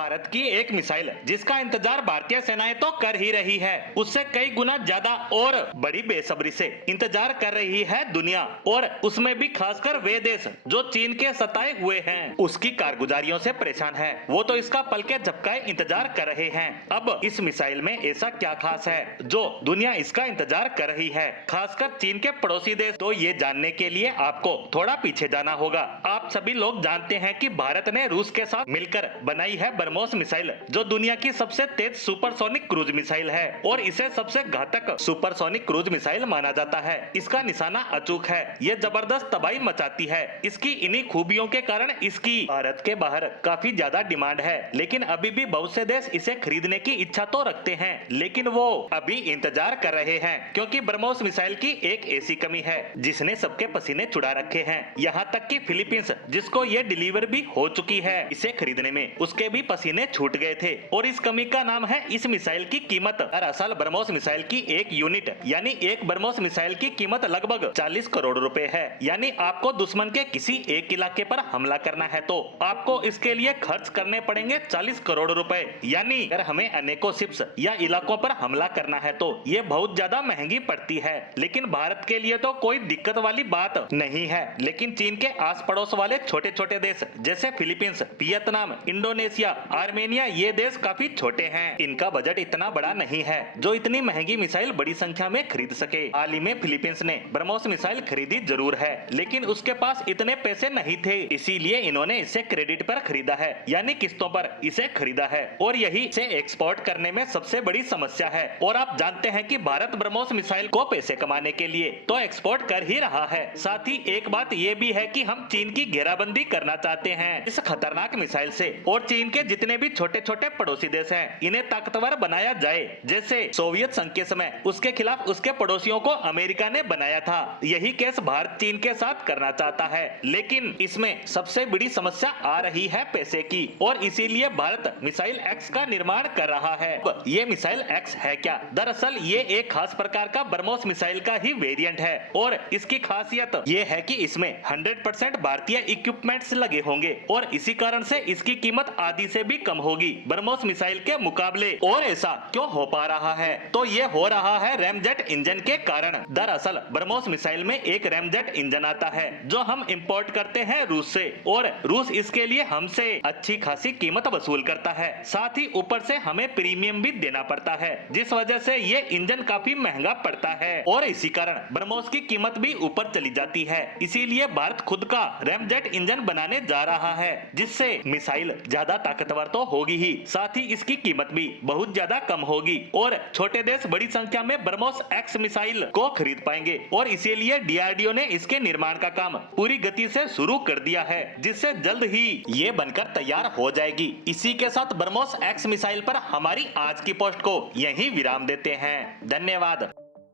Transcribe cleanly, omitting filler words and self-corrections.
भारत की एक मिसाइल जिसका इंतजार भारतीय सेनाएं तो कर ही रही है, उससे कई गुना ज्यादा और बड़ी बेसब्री से इंतजार कर रही है दुनिया, और उसमें भी खासकर वे देश जो चीन के सताए हुए हैं, उसकी कारगुजारियों से परेशान है। वो तो इसका पल के झपकाए इंतजार कर रहे हैं। अब इस मिसाइल में ऐसा क्या खास है जो दुनिया इसका इंतजार कर रही है, खासकर चीन के पड़ोसी देश? तो ये जानने के लिए आपको थोड़ा पीछे जाना होगा। आप सभी लोग जानते हैं कि भारत ने रूस के साथ मिलकर बनाई है ब्रह्मोस मिसाइल, जो दुनिया की सबसे तेज सुपरसोनिक क्रूज मिसाइल है और इसे सबसे घातक सुपरसोनिक क्रूज मिसाइल माना जाता है। इसका निशाना अचूक है, ये जबरदस्त तबाही मचाती है। इसकी इन्हीं खूबियों के कारण इसकी भारत के बाहर काफी ज्यादा डिमांड है, लेकिन अभी भी बहुत से देश इसे खरीदने की इच्छा तो रखते हैं, लेकिन वो अभी इंतजार कर रहे हैं, क्योंकि ब्रह्मोस मिसाइल की एक ऐसी कमी है जिसने सबके पसीने छुड़ा रखे हैं। यहाँ तक कि फिलीपींस, जिसको ये डिलीवर भी हो चुकी है इसे खरीदने में, उसके भी पसीने छूट गए थे। और इस कमी का नाम है इस मिसाइल की कीमत। दरअसल ब्रह्मोस मिसाइल की एक यूनिट यानी एक ब्रह्मोस मिसाइल की कीमत लगभग 40 करोड़ रुपए है। यानी आपको दुश्मन के किसी एक इलाके पर हमला करना है तो आपको इसके लिए खर्च करने पड़ेंगे 40 करोड़ रुपए। यानी अगर हमें अनेकों शिप्स या इलाकों पर हमला करना है तो ये बहुत ज्यादा महंगी पड़ती है। लेकिन भारत के लिए तो कोई दिक्कत वाली बात नहीं है, लेकिन चीन के आस पड़ोस वाले छोटे छोटे देश जैसे फिलीपींस, वियतनाम, इंडोनेशिया, आर्मेनिया, ये देश काफी छोटे हैं। इनका बजट इतना बड़ा नहीं है जो इतनी महंगी मिसाइल बड़ी संख्या में खरीद सके। हाल ही में फिलीपींस ने ब्रह्मोस मिसाइल खरीदी जरूर है, लेकिन उसके पास इतने पैसे नहीं थे, इसीलिए इन्होंने इसे क्रेडिट पर खरीदा है, यानी किस्तों पर इसे खरीदा है, और यही इसे एक्सपोर्ट करने में सबसे बड़ी समस्या है। और आप जानते हैं कि भारत ब्रह्मोस मिसाइल को पैसे कमाने के लिए तो एक्सपोर्ट कर ही रहा है। साथ ही एक बात ये भी है कि हम चीन की घेराबंदी करना चाहते हैं इस खतरनाक मिसाइल से, और चीन के जितने भी छोटे छोटे पड़ोसी देश हैं इन्हें ताकतवर बनाया जाए, जैसे सोवियत संघ के समय उसके खिलाफ उसके पड़ोसियों को अमेरिका ने बनाया था। यही केस भारत चीन के साथ करना चाहता है, लेकिन इसमें सबसे बड़ी समस्या आ रही है पैसे की, और इसीलिए भारत मिसाइल एक्स का निर्माण कर रहा है। अब ये मिसाइल एक्स है क्या? दरअसल ये एक खास प्रकार का ब्रह्मोस मिसाइल का ही वेरिएंट है, और इसकी खासियत ये है कि इसमें 100% भारतीय इक्विपमेंट्स लगे होंगे, और इसी कारण से इसकी कीमत आधी से भी कम होगी ब्रह्मोस मिसाइल के मुकाबले। और ऐसा क्यों हो पा रहा है? तो ये हो रहा है रैमजेट इंजन के कारण। दरअसल ब्रह्मोस मिसाइल में एक रैमजेट इंजन आता है जो हम इंपोर्ट करते हैं रूस से, और रूस इसके लिए हमसे अच्छी खासी कीमत वसूल करता है। साथ ही ऊपर से हमें प्रीमियम भी देना पड़ता है, जिस वजह से ये इंजन काफी महंगा पड़ता है, और इसी कारण ब्रह्मोस की कीमत भी ऊपर चली जाती है। इसीलिए भारत खुद का रैमजेट इंजन बनाने जा रहा है, जिससे मिसाइल ज्यादा ताकतवर तो होगी ही, साथ ही इसकी कीमत भी बहुत ज्यादा कम होगी, और छोटे देश बड़ी संख्या में ब्रह्मोस एक्स मिसाइल को खरीद पाएंगे। और इसीलिए डीआरडीओ ने इसके निर्माण का काम पूरी गति से शुरू कर दिया है, जिससे जल्द ही ये बनकर तैयार हो जाएगी। इसी के साथ ब्रह्मोस एक्स मिसाइल पर हमारी आज की पोस्ट को यहीं विराम देते हैं। धन्यवाद।